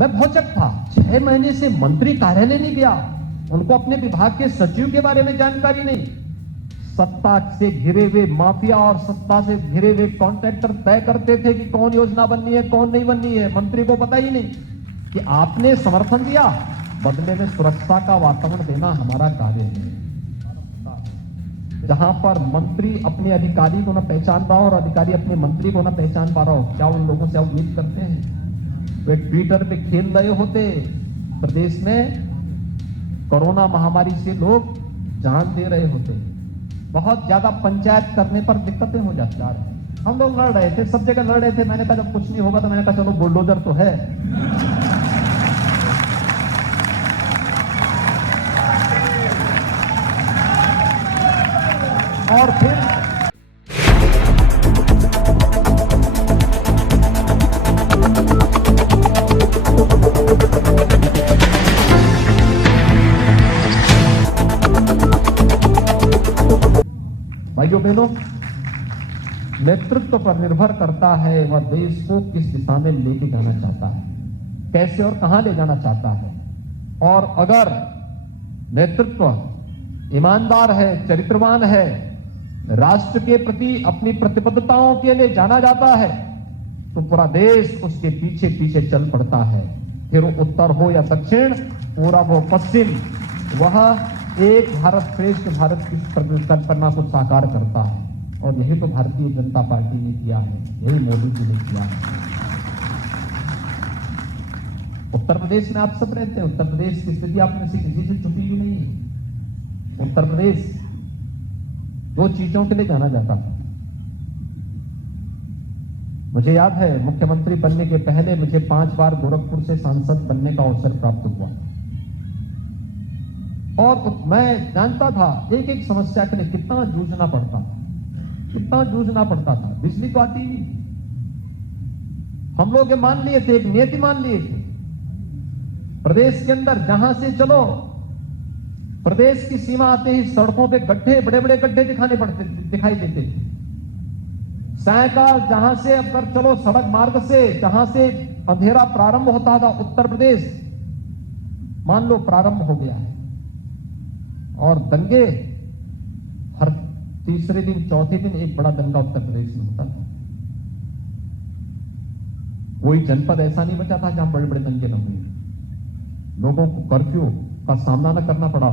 मैं भौचक था। 6 महीने से मंत्री कार्यालय नहीं गया, उनको अपने विभाग के सचिव के बारे में जानकारी नहीं। सत्ता से घिरे हुए माफिया और सत्ता से घिरे हुए कॉन्ट्रैक्टर तय करते थे कि कौन योजना बननी है, कौन नहीं बननी है। मंत्री को पता ही नहीं कि आपने समर्थन दिया, बदले में सुरक्षा का वातावरण देना हमारा कार्य है। जहां पर मंत्री अपने अधिकारी को न पहचान रहा हो और अधिकारी अपने मंत्री को न पहचान पा रहा हो, क्या उन लोगों से आप उम्मीद करते हैं वे ट्विटर पे खेल रहे होते? प्रदेश में कोरोना महामारी से लोग जान दे रहे होते। बहुत ज्यादा पंचायत करने पर दिक्कतें हो जा रही हैं। हम लोग लड़ रहे थे, सब जगह लड़ रहे थे। मैंने कहा जब कुछ नहीं होगा तो मैंने कहा चलो बुलडोजर तो है। और फिर भाइयों बहनों, नेतृत्व पर निर्भर करता है वह देश को किस दिशा में लेके जाना चाहता है, कैसे और कहां ले जाना चाहता है। और अगर नेतृत्व ईमानदार है, चरित्रवान है, राष्ट्र के प्रति अपनी प्रतिबद्धताओं के लिए जाना जाता है, तो पूरा देश उसके पीछे पीछे चल पड़ता है। फिर वो उत्तर हो या दक्षिण, पूरब हो पश्चिम, वह एक भारत श्रेष्ठ भारत की कल्पना को साकार करता है। और यही तो भारतीय जनता पार्टी ने किया है, यही मोदी जी ने किया है। उत्तर प्रदेश में आप सब रहते हैं, उत्तर प्रदेश की स्थिति आप में से किसी से छुपी भी नहीं है। उत्तर प्रदेश 2 चीजों के लिए जाना जाता था। मुझे याद है मुख्यमंत्री बनने के पहले मुझे 5 बार गोरखपुर से सांसद बनने का अवसर प्राप्त हुआ और मैं जानता था एक एक समस्या के लिए कितना जूझना पड़ता था, कितना जूझना पड़ता था। बिजली तो आती नहीं, हम लोग ये मान लिए थे, एक नियति मान लिए थे। प्रदेश के अंदर जहां से चलो, प्रदेश की सीमा आते ही सड़कों पे गड्ढे, बड़े बड़े गड्ढे दिखाई देते थे। सायकाल जहां से अगर चलो सड़क मार्ग से, जहां से अंधेरा प्रारंभ होता था, उत्तर प्रदेश मान लो प्रारंभ हो गया है। और दंगे हर तीसरे दिन, चौथे दिन एक बड़ा दंगा उत्तर प्रदेश में होता था। कोई जनपद ऐसा नहीं बचा था जहां बड़े बड़े दंगे न हुए। लोगों को कर्फ्यू का सामना न करना पड़ा।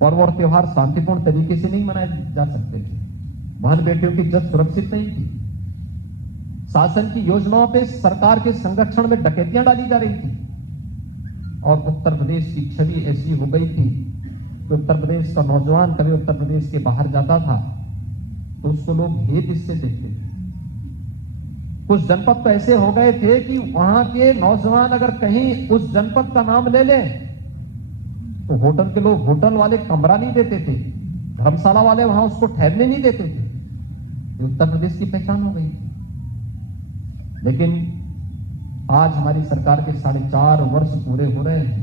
पर्व और त्योहार शांतिपूर्ण तरीके से नहीं मनाए जा सकते थे। बहन बेटियों की इज्जत सुरक्षित नहीं थी। शासन की योजनाओं पे सरकार के संरक्षण में डकैतियां डाली जा रही थी। और उत्तर प्रदेश की छवि ऐसी हो गई थी कि उत्तर प्रदेश का नौजवान कभी उत्तर प्रदेश के बाहर जाता था तो उसको लोग हेत इससे देखते थे। कुछ जनपद तो ऐसे हो गए थे कि वहां के नौजवान अगर कहीं उस जनपद का नाम ले लें तो होटल के लोग, होटल वाले कमरा नहीं देते थे, धर्मशाला वाले वहां उसको ठहरने नहीं देते थे। ये उत्तर प्रदेश की पहचान हो गई। लेकिन आज हमारी सरकार के 4.5 वर्ष पूरे हो रहे हैं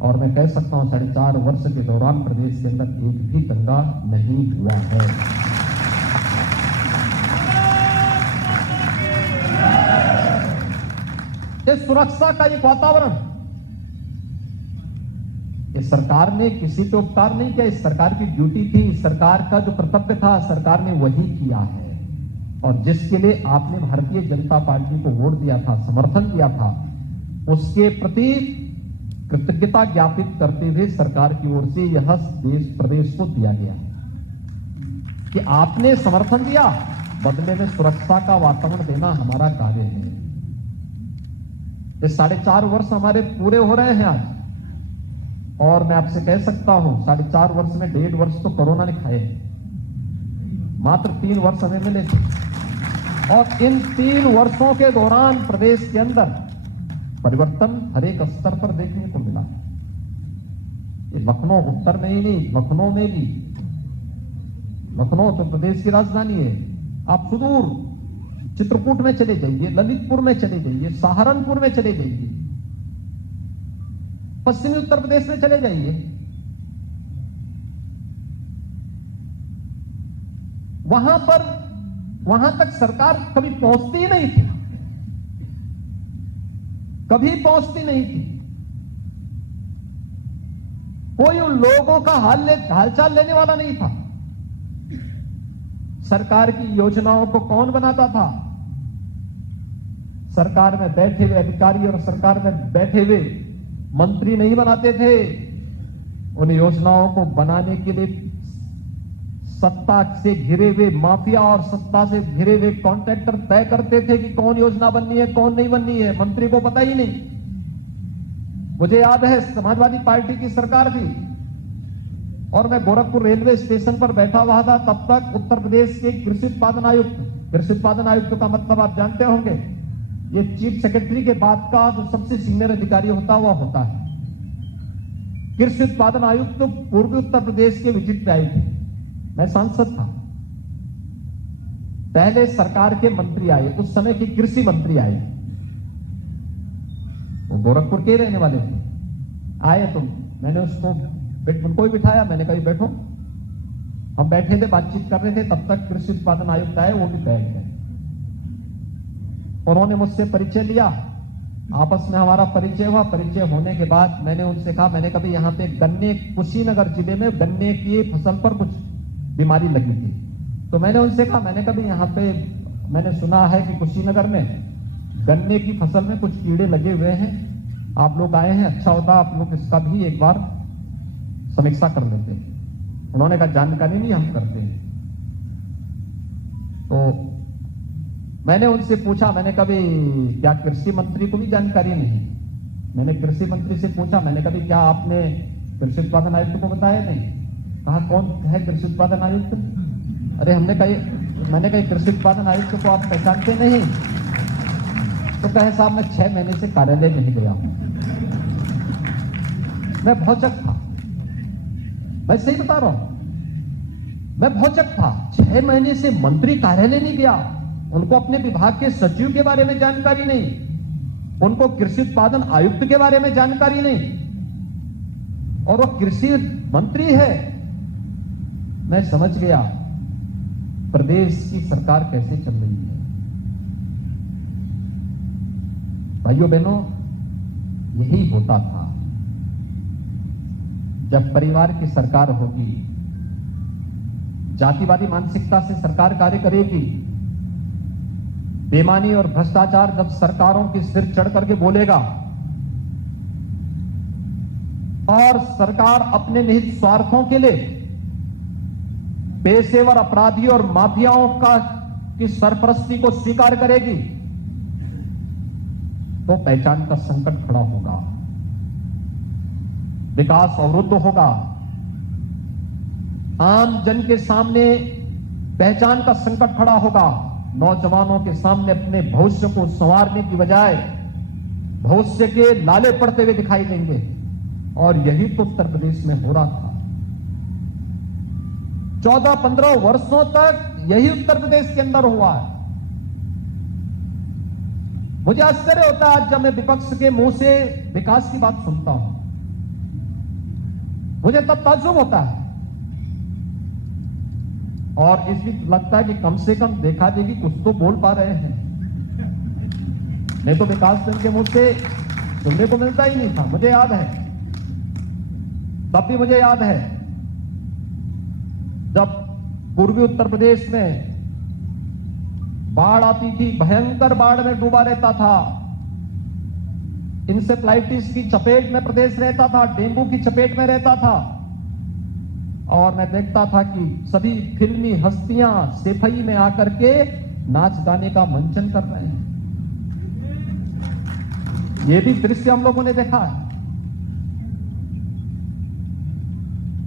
और मैं कह सकता हूं 4.5 वर्ष के दौरान प्रदेश के अंदर एक भी दंगा नहीं हुआ है। इस सुरक्षा का एक वातावरण, इस सरकार ने किसी पे उपकार नहीं किया। इस सरकार की ड्यूटी थी, इस सरकार का जो कर्तव्य था सरकार ने वही किया है। और जिसके लिए आपने भारतीय जनता पार्टी को वोट दिया था, समर्थन दिया था, उसके प्रति कृतज्ञता ज्ञापित करते हुए सरकार की ओर से यह देश प्रदेश को दिया गया कि आपने समर्थन दिया, बदले में सुरक्षा का वातावरण देना हमारा कार्य है। ये 4.5 वर्ष हमारे पूरे हो रहे हैं आज। और मैं आपसे कह सकता हूं 4.5 वर्ष में 1.5 वर्ष तो कोरोना ने खाए, मात्र 3 वर्ष हमें मिले थे। और इन 3 वर्षों के दौरान प्रदेश के अंदर परिवर्तन हर एक स्तर पर देखने को मिला। ये लखनऊ उत्तर में ही नहीं, लखनऊ में भी, लखनऊ तो प्रदेश की राजधानी है। आप सुदूर चित्रकूट में चले जाइए, ललितपुर में चले जाइए, सहारनपुर में चले जाइए, पश्चिमी उत्तर प्रदेश में चले जाइए, वहां तक सरकार कभी पहुंचती ही नहीं थी। कभी पहुंचती नहीं थी। कोई उन लोगों का हालचाल लेने वाला नहीं था। सरकार की योजनाओं को कौन बनाता था? सरकार में बैठे हुए अधिकारी और सरकार में बैठे हुए मंत्री नहीं बनाते थे। उन योजनाओं को बनाने के लिए सत्ता से घिरे हुए माफिया और सत्ता से घिरे हुए कॉन्ट्रैक्टर तय करते थे कि कौन योजना बननी है, कौन नहीं बननी है। मंत्री को पता ही नहीं। मुझे याद है समाजवादी पार्टी की सरकार थी और मैं गोरखपुर रेलवे स्टेशन पर बैठा हुआ था। तब तक उत्तर प्रदेश के कृषि उत्पादन आयुक्त का मतलब आप जानते होंगे, ये चीफ सेक्रेटरी के बाद का जो सबसे सीनियर अधिकारी होता है। कृषि उत्पादन आयुक्त पूर्वी उत्तर प्रदेश के विजिट पे आए थे। मैं सांसद था। पहले सरकार के मंत्री आए, उस समय के कृषि मंत्री आए, वो गोरखपुर के रहने वाले थे। आए तो मैंने उनको ही बिठाया। मैंने कहा बैठो। हम बैठे थे, बातचीत कर रहे थे। तब तक कृषि उत्पादन आयुक्त आए, वो भी बैठ गए। उन्होंने मुझसे परिचय लिया, आपस में हमारा परिचय हुआ। परिचय होने के बाद मैंने उनसे कहा, मैंने कभी यहाँ पे कुशीनगर जिले में गन्ने की फसल पर कुछ बीमारी लगी थी, तो मैंने उनसे कहा, मैंने कभी यहाँ पे मैंने सुना है कि कुशीनगर में गन्ने की फसल में कुछ कीड़े लगे हुए हैं, आप लोग आए हैं, अच्छा होता आप लोग इसका भी एक बार समीक्षा कर लेते। उन्होंने कहा जानकारी नहीं, हम करते हैं। तो मैंने उनसे पूछा, मैंने कभी क्या कृषि मंत्री को भी जानकारी नहीं? मैंने कृषि मंत्री से पूछा, मैंने कभी क्या आपने कृषि उत्पादन आयुक्त को बताया? नहीं। कहा कौन है कृषि उत्पादन आयुक्त? अरे मैंने कहा कृषि उत्पादन आयुक्त को आप पहचानते नहीं? तो कहे साहब मैं 6 महीने से कार्यालय नहीं गया हूं। मैं भौचक था, मैं सही बता रहा हूं, मैं भौचक था। 6 महीने से मंत्री कार्यालय नहीं गया। उनको अपने विभाग के सचिव के बारे में जानकारी नहीं, उनको कृषि उत्पादन आयुक्त के बारे में जानकारी नहीं, और वो कृषि मंत्री है। मैं समझ गया प्रदेश की सरकार कैसे चल रही है। भाइयों बहनों, यही होता था। जब परिवार की सरकार होगी, जातिवादी मानसिकता से सरकार कार्य करेगी, बेईमानी और भ्रष्टाचार जब सरकारों के सिर चढ़ करके बोलेगा और सरकार अपने निहित स्वार्थों के लिए पेशेवर अपराधी और माफियाओं की सरपरस्ती को स्वीकार करेगी, तो पहचान का संकट खड़ा होगा, विकास अवरुद्ध होगा, आम जन के सामने पहचान का संकट खड़ा होगा। नौजवानों के सामने अपने भविष्य को संवारने की बजाय भविष्य के लाले पड़ते हुए दिखाई देंगे। और यही तो उत्तर प्रदेश में हो रहा था। 14-15 वर्षों तक यही उत्तर प्रदेश के अंदर हुआ है। मुझे आश्चर्य होता है आज जब मैं विपक्ष के मुंह से विकास की बात सुनता हूं, मुझे तब ताज्जुब होता है और इसलिए लगता है कि कम से कम देखा जाए कि कुछ तो बोल पा रहे हैं। नहीं तो विकास सिंह के मुंह से सुनने को मिलता ही नहीं था। मुझे याद है, तब भी मुझे याद है जब पूर्वी उत्तर प्रदेश में बाढ़ आती थी, भयंकर बाढ़ में डूबा रहता था, इंसेफ्लाइटिस की चपेट में प्रदेश रहता था, डेंगू की चपेट में रहता था, और मैं देखता था कि सभी फिल्मी हस्तियां सेफई में आकर के नाच गाने का मंचन कर रहे हैं। यह भी दृश्य हम लोगों ने देखा है।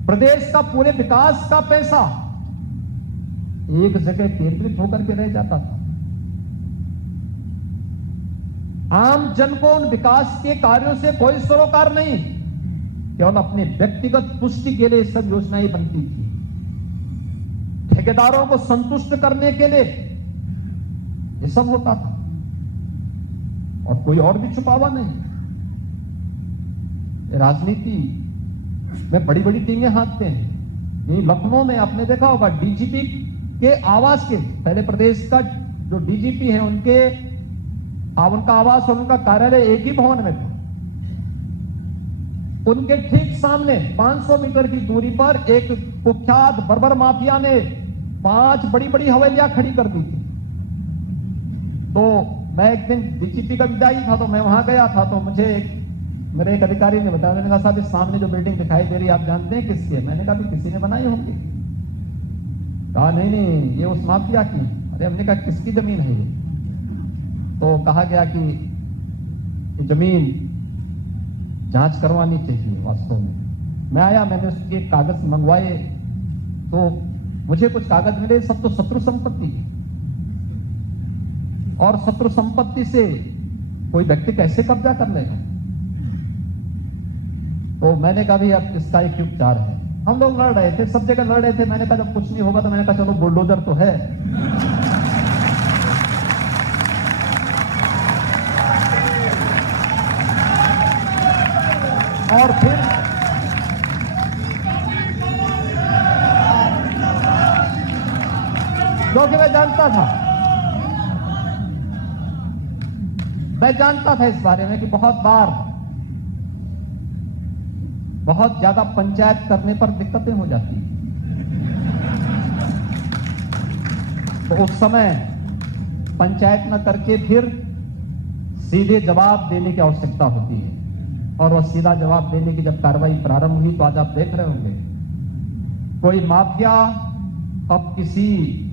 प्रदेश का पूरे विकास का पैसा एक जगह केंद्रित होकर के रह जाता था। आम जन को उन विकास के कार्यों से कोई सरोकार नहीं, केवल अपने व्यक्तिगत पुष्टि के लिए सब योजनाएं बनती थी, ठेकेदारों को संतुष्ट करने के लिए ये सब होता था, और कोई और भी छुपावा नहीं। राजनीति में बड़ी बड़ी टीमें हाथते हैं। यही लखनऊ में आपने देखा होगा, डीजीपी के आवास के, पहले प्रदेश का जो डीजीपी है उनके अब उनका आवास और उनका कार्यालय एक ही भवन में था। उनके ठीक सामने 500 मीटर की दूरी पर एक कुख्यात बर्बर माफिया ने 5 बड़ी बड़ी हवेलियां खड़ी कर दी थी। तो मैं एक दिन डीजीपी का विदाई था, तो मैं वहां गया था, तो मुझे मेरे एक अधिकारी ने बताया, मैंने कहा साहब इस सामने जो बिल्डिंग दिखाई दे रही है आप जानते हैं किसकी है? मैंने कहा भी किसी ने बनाई होगी। कहा नहीं ये उस माफिया की। अरे हमने कहा किसकी जमीन है ये? तो कहा गया कि ये जमीन जांच करवानी चाहिए। वास्तव में मैं आया, मैंने उसके कागज मंगवाए, तो मुझे कुछ कागज मिले, सब तो शत्रु संपत्ति, और शत्रु संपत्ति से कोई व्यक्ति कैसे कब्जा कर लेगा? तो मैंने कहा भी अब इसका एक उपचार है। हम लोग लड़ रहे थे, सब जगह लड़ रहे थे। मैंने कहा जब कुछ नहीं होगा तो मैंने कहा चलो बुलडोजर तो है। और फिर जो कि मैं जानता था इस बारे में कि बहुत बार बहुत ज्यादा पंचायत करने पर दिक्कतें हो जाती हैं। तो उस समय पंचायत न करके फिर सीधे जवाब देने की आवश्यकता होती है, और वह सीधा जवाब देने की जब कार्रवाई प्रारंभ हुई तो आज आप देख रहे होंगे कोई माफिया अब किसी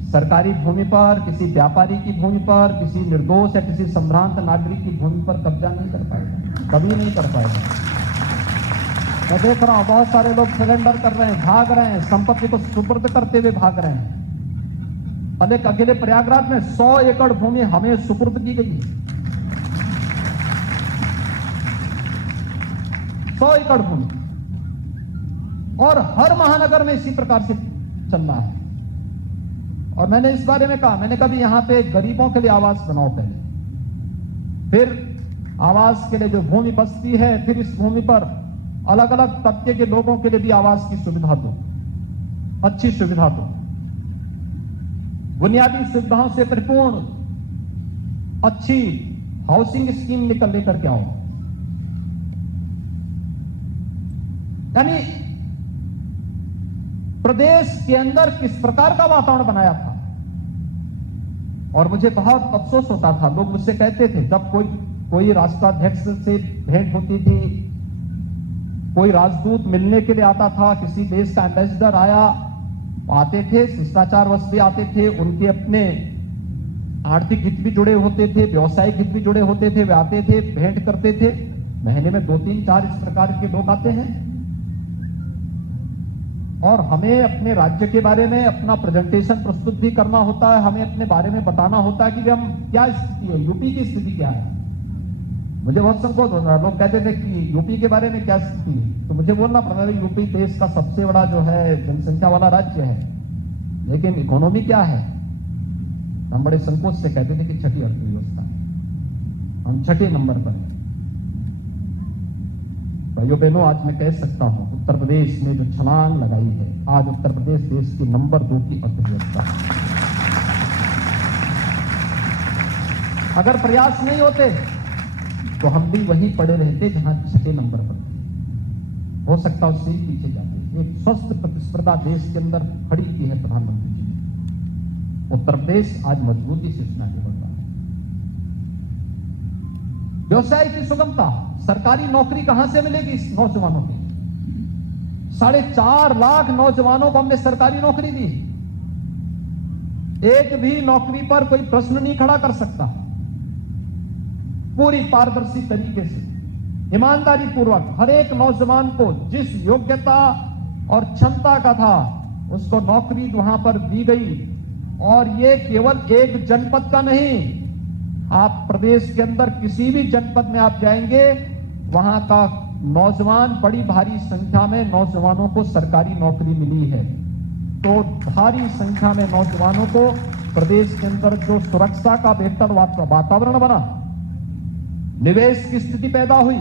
सरकारी भूमि पर, किसी व्यापारी की भूमि पर, किसी निर्दोष या किसी संभ्रांत नागरिक की भूमि पर कब्जा नहीं कर पाएगा, कभी नहीं कर पाएगा। मैं देख रहा हूं बहुत सारे लोग सरेंडर कर रहे हैं, भाग रहे हैं, संपत्ति को सुपुर्द करते हुए भाग रहे हैं। और एक अकेले प्रयागराज में 100 एकड़ भूमि हमें सुपुर्द की गई है। 100 एकड़ भूमि, और हर महानगर में इसी प्रकार से चल रहा है। और मैंने इस बारे में कहा, मैंने कहा भी यहां पे गरीबों के लिए आवास बनाओ पहले, फिर आवास के लिए जो भूमि बचती है, फिर इस भूमि पर अलग अलग तबके के लोगों के लिए भी आवास की सुविधा दो, अच्छी सुविधा दो, बुनियादी सुविधाओं से परिपूर्ण अच्छी हाउसिंग स्कीम निकल लेकर के आओ। यानी प्रदेश के अंदर किस प्रकार का वातावरण बनाया था। और मुझे बहुत अफसोस होता था, लोग मुझसे कहते थे, जब कोई राष्ट्राध्यक्ष से भेंट होती थी, कोई राजदूत मिलने के लिए आता था, किसी देश का एम्बेसडर आते थे, शिष्टाचार वश भी आते थे, उनके अपने आर्थिक हित भी जुड़े होते थे, व्यवसायिक हित भी जुड़े होते थे, वे आते थे, भेंट करते थे। महीने में 2, 3, 4 इस प्रकार के लोग आते हैं, और हमें अपने राज्य के बारे में अपना प्रेजेंटेशन प्रस्तुत भी करना होता है, हमें अपने बारे में बताना होता है कि हम क्या स्थिति है, यूपी की स्थिति क्या है। मुझे बहुत संकोच होता है, लोग कहते थे कि यूपी के बारे में क्या स्थिति है, तो मुझे बोलना पड़ता है यूपी देश का सबसे बड़ा जो है जनसंख्या वाला राज्य है, लेकिन इकोनॉमी क्या है। हम बड़े संकोच से कहते थे कि छठी अर्थव्यवस्था है, हम 6ठे नंबर पर हैं। भाइयों बहनों, आज मैं कह सकता हूं उत्तर प्रदेश ने जो छलांग लगाई है, आज उत्तर प्रदेश देश की नंबर 2 की अर्थव्यवस्था है। अगर प्रयास नहीं होते तो हम भी वहीं पड़े रहते जहां 6ठे नंबर पर थे, हो सकता उससे ही पीछे जाते। एक स्वस्थ प्रतिस्पर्धा देश के अंदर खड़ी की है प्रधानमंत्री जी ने। उत्तर प्रदेश आज मजबूती से उसमें आगे बढ़ रहा है। व्यवसाय की सुगमता, सरकारी नौकरी कहां से मिलेगी इस नौजवानों की? 4.5 लाख नौजवानों को हमने सरकारी नौकरी दी। एक भी नौकरी पर कोई प्रश्न नहीं खड़ा कर सकता। पूरी पारदर्शी तरीके से, ईमानदारी पूर्वक हर एक नौजवान को जिस योग्यता और क्षमता का था उसको नौकरी वहां पर दी गई। और ये केवल एक जनपद का नहीं, आप प्रदेश के अंदर किसी भी जनपद में आप जाएंगे, वहां का नौजवान, बड़ी भारी संख्या में नौजवानों को सरकारी नौकरी मिली है। तो भारी संख्या में नौजवानों को प्रदेश के अंदर जो सुरक्षा का बेहतर वातावरण बना, निवेश की स्थिति पैदा हुई,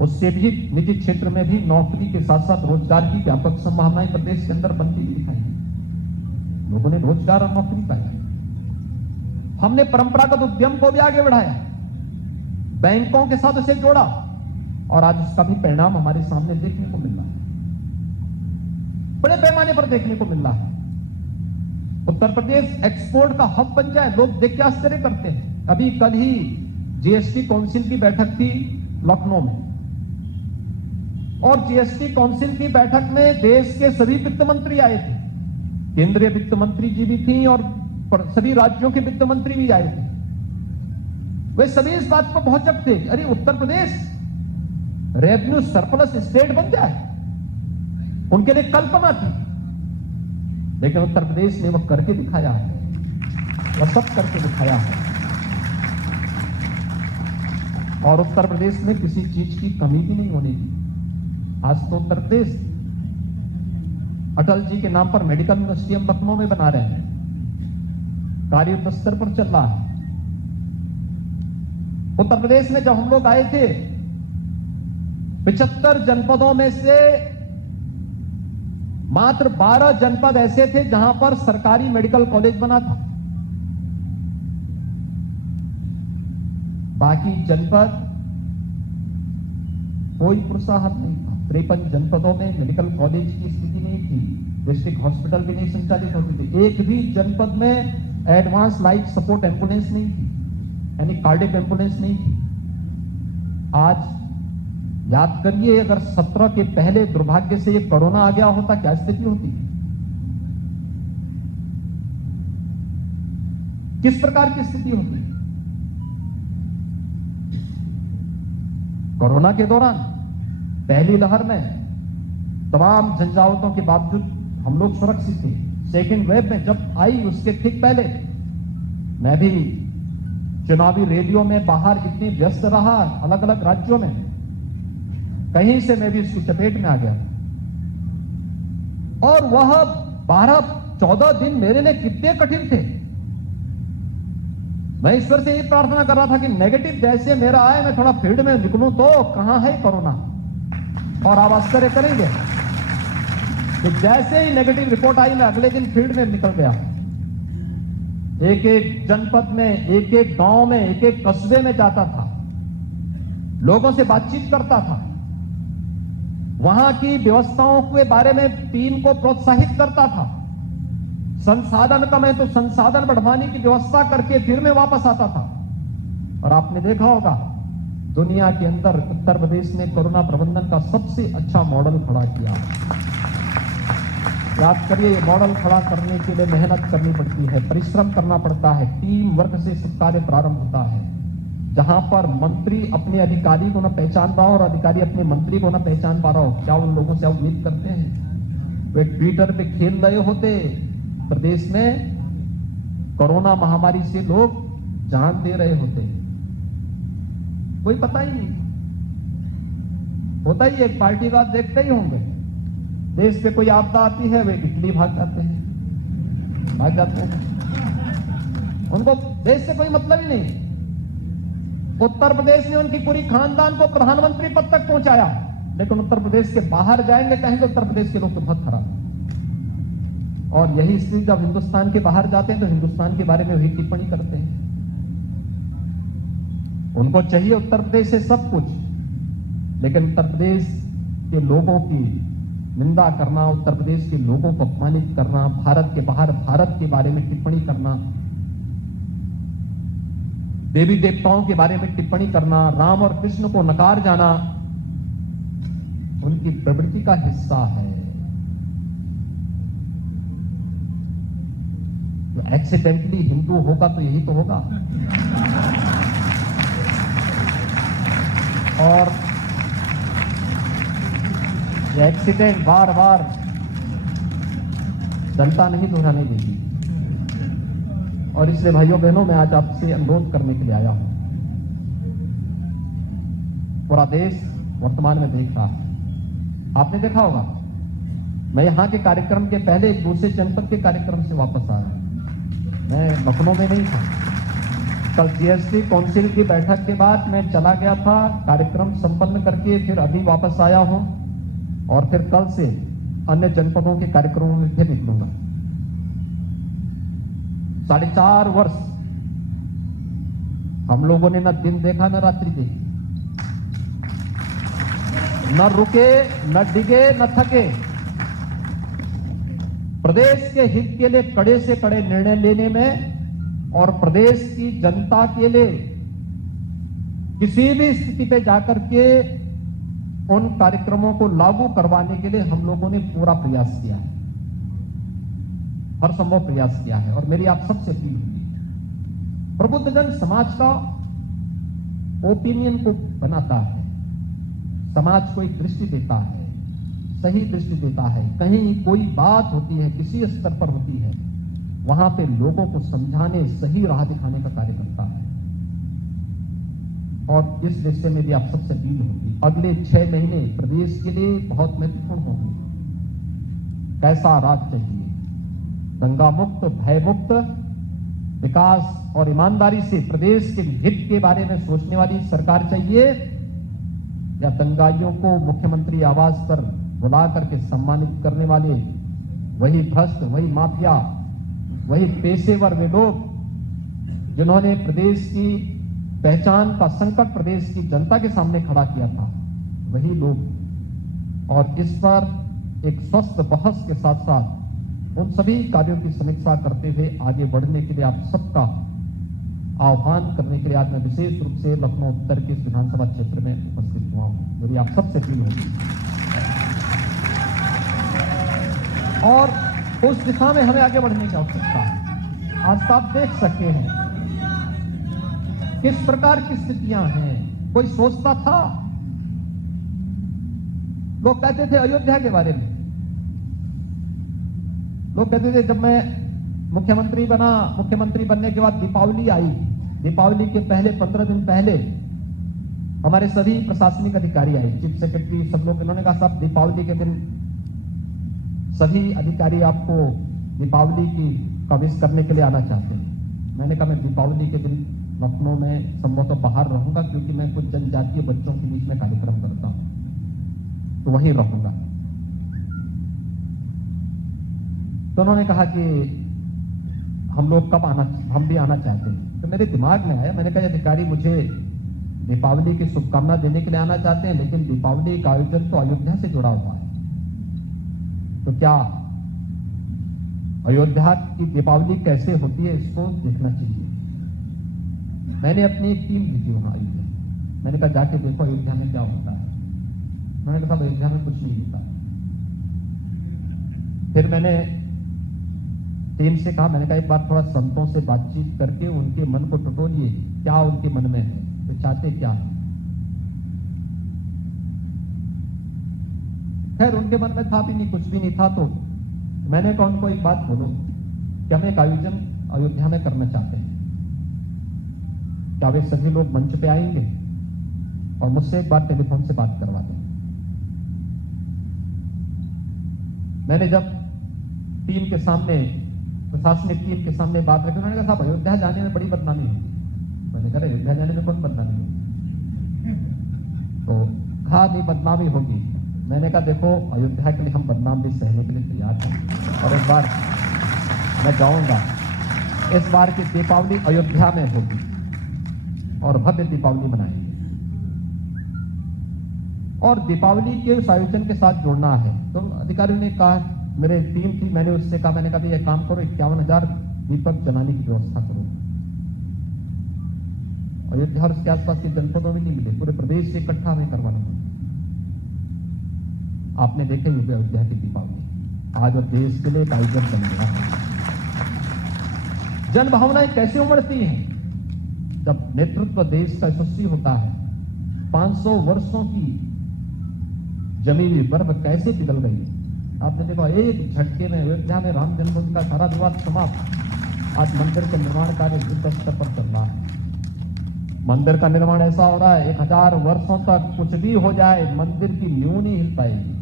उससे भी निजी क्षेत्र में भी नौकरी के साथ साथ रोजगार की व्यापक संभावनाएं प्रदेश के अंदर बनती हुई दिखाई। लोगों ने रोजगार और नौकरी पाई। हमने परंपरागत उद्यम को भी आगे बढ़ाया, बैंकों के साथ उसे जोड़ा और आज उसका भी परिणाम हमारे सामने देखने को मिल रहा है, बड़े पैमाने पर देखने को मिल रहा है। उत्तर प्रदेश एक्सपोर्ट का हब बन जाए, लोग देख के आश्चर्य करते हैं। अभी कल ही जीएसटी काउंसिल की बैठक थी लखनऊ में, और जीएसटी काउंसिल की बैठक में देश के सभी वित्त मंत्री आए थे, केंद्रीय वित्त मंत्री जी भी थी और सभी राज्यों के वित्त मंत्री भी आए थे। वे सभी इस बात पर बहुत चक थे, अरे Uttar Pradesh revenue surplus state बन जाए, उनके लिए कल्पना थी, लेकिन उत्तर प्रदेश ने वह करके दिखाया है, वह सब करके दिखाया है। और उत्तर प्रदेश में किसी चीज की कमी भी नहीं होने दी। आज तो उत्तर प्रदेश अटल जी के नाम पर मेडिकल यूनिवर्सिटी हम लखनऊ में बना रहे हैं, कार्य युद्ध स्तर पर चल रहा है। उत्तर प्रदेश में जब हम लोग आए थे, 75 जनपदों में से मात्र 12 जनपद ऐसे थे जहां पर सरकारी मेडिकल कॉलेज बना था। बाकी जनपद कोई प्रोत्साहन नहीं था। 53 जनपदों में मेडिकल कॉलेज की स्थिति नहीं थी, डिस्ट्रिक्ट हॉस्पिटल भी नहीं संचालित होते थे, एक भी जनपद में एडवांस लाइफ सपोर्ट एम्बुलेंस नहीं थी, यानी कार्डियक एम्बुलेंस नहीं थी। आज याद करिए, अगर 17 के पहले दुर्भाग्य से ये कोरोना आ गया होता, क्या स्थिति होती, किस प्रकार की स्थिति होती। कोरोना के दौरान पहली लहर में तमाम झंझावतों के बावजूद हम लोग सुरक्षित थे। सेकेंड वेव में जब आई, उसके ठीक पहले मैं भी चुनावी रैलियों में बाहर इतनी व्यस्त रहा, अलग अलग राज्यों में, कहीं से मैं भी इसकी चपेट में आ गया। और वह 12-14 दिन मेरे लिए कितने कठिन थे। मैं ईश्वर से ये प्रार्थना कर रहा था कि नेगेटिव जैसे मेरा आए, मैं थोड़ा फील्ड में निकलूं तो कहां है कोरोना। और आप आश्चर्य करेंगे कि जैसे ही नेगेटिव रिपोर्ट आई, मैं अगले दिन फील्ड में निकल गया। एक एक जनपद में, एक एक गांव में, एक एक कस्बे में जाता था, लोगों से बातचीत करता था, वहां की व्यवस्थाओं के बारे में टीम को प्रोत्साहित करता था। संसाधन कम है तो संसाधन बढ़वाने की व्यवस्था करके फिर मैं वापस आता था। और आपने देखा होगा, दुनिया के अंदर उत्तर प्रदेश ने कोरोना प्रबंधन का सबसे अच्छा मॉडल खड़ा किया। याद करिए, ये मॉडल खड़ा करने के लिए मेहनत करनी पड़ती है, परिश्रम करना पड़ता है, टीम वर्क से सब कार्य प्रारंभ होता है। जहां पर मंत्री अपने अधिकारी को न पहचान रहा हो और अधिकारी अपने मंत्री को न पहचान पा रहा हो, क्या उन लोगों से उम्मीद करते हैं? वे ट्विटर पे खेल रहे होते, प्रदेश में कोरोना महामारी से लोग जान दे रहे होते, कोई पता ही नहीं होता। ही एक पार्टी का देखते ही होंगे, देश पे कोई आपदा आती है, वे इटली भाग जाते हैं। उनको देश से कोई मतलब ही नहीं। उत्तर प्रदेश ने उनकी पूरी खानदान को प्रधानमंत्री पद तक पहुंचाया, लेकिन उत्तर प्रदेश के बाहर जाएंगे, कहेंगे उत्तर प्रदेश के लोग तो बहुत खराब। और यही स्थिति जब हिंदुस्तान के बाहर जाते हैं तो हिंदुस्तान के बारे में वही टिप्पणी करते हैं। उनको चाहिए उत्तर प्रदेश से सब कुछ, लेकिन उत्तर प्रदेश के लोगों की निंदा करना, उत्तर प्रदेश के लोगों को अपमानित करना, भारत के बाहर भारत के बारे में टिप्पणी करना, देवी देवताओं के बारे में टिप्पणी करना, राम और कृष्ण को नकार जाना, उनकी प्रवृत्ति का हिस्सा है। तो एक्सीडेंटली हिंदू होगा तो यही तो होगा। और ये एक्सीडेंट बार बार जनता नहीं दोहराने देगी। और इसलिए भाइयों बहनों, मैं आज आपसे अनुरोध करने के लिए आया हूं। पूरा देश वर्तमान में देख रहा है, आपने देखा होगा। मैं यहां के कार्यक्रम के पहले एक दूसरे जनपद के कार्यक्रम से वापस आया हूं। मैं लखनऊ में नहीं था। कल जीएसटी काउंसिल की बैठक के बाद मैं चला गया था, कार्यक्रम संपन्न करके फिर अभी वापस आया हूं और फिर कल से अन्य जनपदों के कार्यक्रमों में फिर निकलूंगा। 4.5 वर्ष हम लोगों ने न दिन देखा न रात्रि देखी, न रुके न डिगे न थके, प्रदेश के हित के लिए कड़े से कड़े निर्णय लेने में और प्रदेश की जनता के लिए किसी भी स्थिति पे जाकर के उन कार्यक्रमों को लागू करवाने के लिए हम लोगों ने पूरा प्रयास किया है, हर संभव प्रयास किया है। और मेरी आप सबसे अपील होगी, प्रबुद्धजन समाज का ओपिनियन को बनाता है, समाज को एक दृष्टि देता है, सही दृष्टि देता है। कहीं कोई बात होती है, किसी स्तर पर होती है, वहां पे लोगों को समझाने, सही राह दिखाने का कार्य करता है। और इस विषय में भी आप सबसे अपील होगी, अगले 6 महीने प्रदेश के लिए बहुत महत्वपूर्ण होंगे। कैसा राज चाहिए? दंगा मुक्त, भय मुक्त, विकास और ईमानदारी से प्रदेश के हित के बारे में सोचने वाली सरकार चाहिए, या दंगाइयों को मुख्यमंत्री आवास पर बुला करके सम्मानित करने वाले वही भ्रष्ट, वही माफिया, वही पेशेवर वे लोग जिन्होंने प्रदेश की पहचान का संकट प्रदेश की जनता के सामने खड़ा किया था, वही लोग। और इस पर एक स्वस्थ बहस के साथ साथ उन सभी कार्यों की समीक्षा करते हुए आगे बढ़ने के लिए आप सबका आह्वान करने के लिए आज मैं विशेष रूप से लखनऊ उत्तर के इस विधानसभा क्षेत्र में उपस्थित हुआ हूं। मेरी आप सबसे अपील होगी और उस दिशा में हमें आगे बढ़ने की आवश्यकता है। आज तो आप देख सकते हैं किस प्रकार की स्थितियां हैं। कोई सोचता था? लोग कहते थे अयोध्या के बारे में, लोग कहते थे जब मैं मुख्यमंत्री बना, मुख्यमंत्री बनने के बाद दीपावली आई, दीपावली के पहले 15 दिन पहले हमारे सभी प्रशासनिक अधिकारी आए, चीफ सेक्रेटरी, सब लोग। इन्होंने कहा साहब दीपावली के दिन सभी अधिकारी आपको दीपावली की का विश करने के लिए आना चाहते हैं। मैंने कहा मैं दीपावली के दिन लखनऊ में संभवतः बाहर रहूंगा, क्योंकि मैं कुछ जनजातीय बच्चों के बीच में कार्यक्रम करता हूं, तो वहीं रहूंगा। तो उन्होंने कहा कि हम लोग कब आना, हम भी आना चाहते हैं। तो मेरे दिमाग में आया, मैंने कहा अधिकारी मुझे दीपावली की शुभकामना देने के लिए आना चाहते हैं, लेकिन दीपावली का आयोजन तो अयोध्या से जुड़ा हुआ है, तो क्या अयोध्या की दीपावली कैसे होती है इसको देखना चाहिए। मैंने अपनी एक टीम भेजी वहां अयोध्या, मैंने कहा जाके देखो अयोध्या में क्या होता है। उन्होंने कहा अयोध्या में कुछ नहीं होता। फिर मैंने टीम से कहा, मैंने कहा एक बार थोड़ा संतों से बातचीत करके उनके मन को टटोलिए, क्या उनके मन में है, वे चाहते क्या है। खैर उनके मन में था भी नहीं, कुछ भी नहीं था। तो मैंने कहा उनको एक बात बोलो कि हम एक आयोजन अयोध्या में करना चाहते हैं, क्या वे सभी लोग मंच पे आएंगे और मुझसे एक बार टेलीफोन से बात करवा दें। मैंने जब टीम के सामने, प्रशासनिक टीम के सामने बात रखी, उन्होंने कहा साहब अयोध्या जाने में बड़ी बदनामी होगी। मैंने कहा अयोध्या जाने में कौन बदनामी होगी? तो कहा नहीं बदनामी होगी। मैंने कहा देखो अयोध्या के लिए हम बदनाम भी सहने के लिए तैयार हैं, और इस बार मैं जाऊंगा। इस बार की दीपावली अयोध्या में होगी और भव्य दीपावली मनाएंगे, और दीपावली के उस आयोजन के साथ जुड़ना है। तो अधिकारियों ने कहा, मेरे टीम थी, मैंने उससे कहा, मैंने कहा ये काम करो 51,000 दीपक जलाने की व्यवस्था करो। अयोध्या और उसके आसपास के जनपदों में नहीं मिले, पूरे प्रदेश से इकट्ठा हमें करवाना पड़ा। आपने देखे ये अयोध्या की दीपावली आज और देश के लिए एक आयोजन बन गया है। जन भावनाएं कैसे उमड़ती हैं जब नेतृत्व देश का यशस्वी होता है। 500 वर्षों की जमी हुई बर्फ कैसे पिघल गई। आपने देखा एक झटके में अयोध्या में राम जन्मभूमि का सारा विवाद समाप्त। आज मंदिर के निर्माण कार्य युद्ध स्तर पर चल रहा है। मंदिर का निर्माण ऐसा हो रहा है 1000 वर्षों तक कुछ भी हो जाए मंदिर की नींव नहीं हिल पाएगी।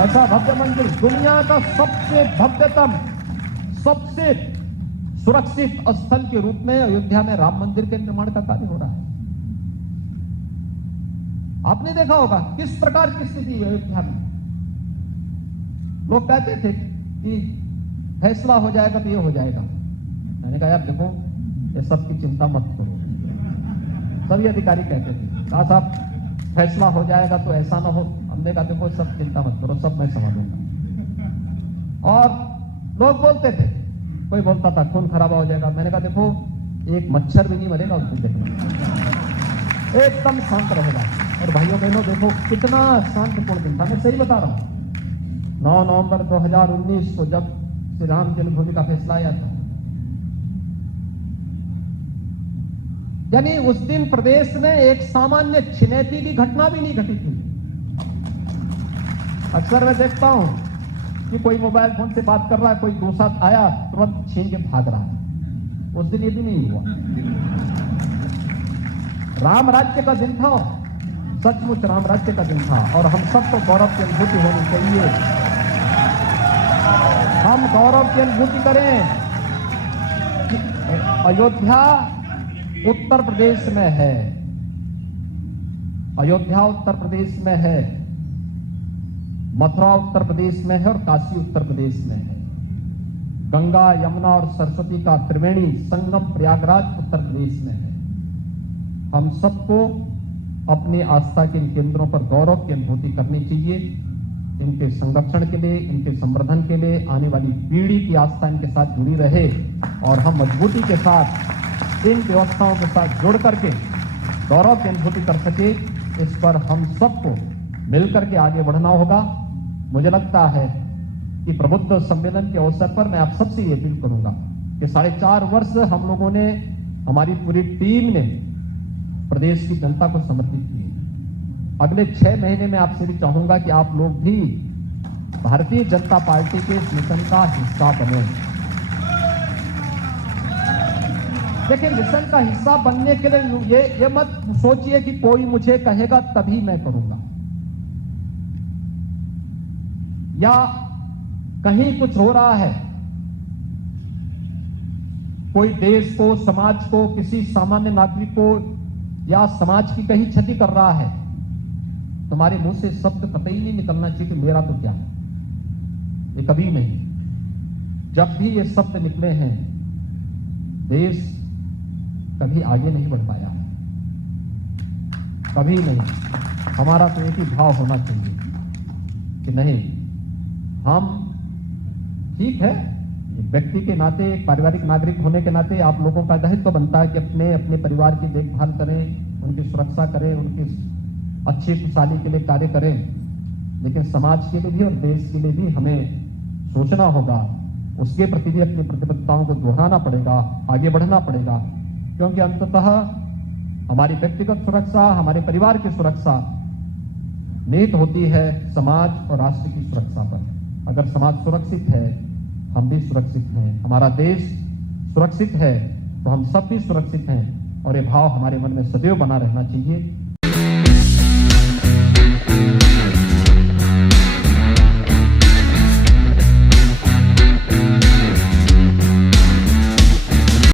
ऐसा भव्य मंदिर, दुनिया का सबसे भव्यतम, सबसे सुरक्षित स्थल के रूप में अयोध्या में राम मंदिर के निर्माण का कार्य हो रहा है। आपने देखा होगा किस प्रकार की स्थिति है अयोध्या में। लोग कहते थे कि फैसला हो जाएगा तो ये हो जाएगा। मैंने कहा यार देखो ये सबकी चिंता मत करो। सभी अधिकारी कहते थे, कहा साहब फैसला हो जाएगा तो ऐसा ना हो। हमने कहा देखो सब चिंता मत करो, सब मैं संभालूंगा। और लोग बोलते थे, कोई बोलता था खून खराबा हो जाएगा। मैंने कहा देखो एक मच्छर भी नहीं मरेगा उस दिन, देखना एकदम शांत रहेगा। और भाइयों बहनों देखो कितना शांतिपूर्ण दिन था, मैं सही बता रहा हूं। 9 नवंबर 2019 को जब श्री राम जन्मभूमि का फैसला आया था, यानी उस दिन प्रदेश में एक सामान्य छिनैती की घटना भी नहीं घटी थी। अक्सर मैं देखता हूं कि कोई मोबाइल फोन से बात कर रहा है, कोई दूसरा आया तुरंत छीन के भाग रहा है। उस दिन ये भी नहीं हुआ। राम राज्य का दिन था, सचमुच राम राज्य का दिन था। और हम सबको गौरव की अनुभूति होनी चाहिए। हम गौरव की अनुभूति करें कि अयोध्या उत्तर प्रदेश में है, अयोध्या उत्तर प्रदेश में है, मथुरा उत्तर प्रदेश में है और काशी उत्तर प्रदेश में है। गंगा, यमुना और सरस्वती का त्रिवेणी संगम प्रयागराज उत्तर प्रदेश में है। हम सबको अपनी आस्था के इन केंद्रों पर गौरव की अनुभूति करनी चाहिए। इनके संरक्षण के लिए, इनके संवर्धन के लिए आने वाली पीढ़ी की आस्था इनके साथ जुड़ी रहे और हम मजबूती के साथ इन व्यवस्थाओं के साथ जुड़ करके गौरव की अनुभूति कर सके। इस पर हम सबको मिलकर के आगे बढ़ना होगा। मुझे लगता है कि प्रबुद्ध सम्मेलन के अवसर पर मैं आप सबसे ये अपील करूंगा कि 4.5 वर्ष हम लोगों ने, हमारी पूरी टीम ने प्रदेश की जनता को समर्पित किए। अगले 6 महीने में आपसे भी चाहूंगा कि आप लोग भी भारतीय जनता पार्टी के इस मिशन का हिस्सा बने। देखिए, मिशन का हिस्सा बनने के लिए ये मत सोचिए कि कोई मुझे कहेगा तभी मैं करूंगा, या कहीं कुछ हो रहा है, कोई देश को, समाज को, किसी सामान्य नागरिक को या समाज की कहीं क्षति कर रहा है, तुम्हारे मुंह से शब्द कतई नहीं निकलना चाहिए कि मेरा तो क्या है। ये कभी नहीं। जब भी ये शब्द निकले हैं, देश कभी आगे नहीं बढ़ पाया, कभी नहीं। हमारा तो एक ही भाव होना चाहिए कि नहीं, हम ठीक है, व्यक्ति के नाते, पारिवारिक नागरिक होने के नाते आप लोगों का दायित्व बनता है कि अपने अपने परिवार की देखभाल करें, उनकी सुरक्षा करें, उनकी अच्छी खुशहाली के लिए कार्य करें। लेकिन समाज के लिए भी और देश के लिए भी हमें सोचना होगा, उसके प्रति भी अपनी प्रतिबद्धताओं को दोहराना पड़ेगा, आगे बढ़ना पड़ेगा। क्योंकि अंततः हमारी व्यक्तिगत सुरक्षा, हमारे परिवार की सुरक्षा निहित होती है समाज और राष्ट्र की सुरक्षा पर। अगर समाज सुरक्षित है, हम भी सुरक्षित हैं, हमारा देश सुरक्षित है तो हम सब भी सुरक्षित हैं। और ये भाव हमारे मन में सदैव बना रहना चाहिए।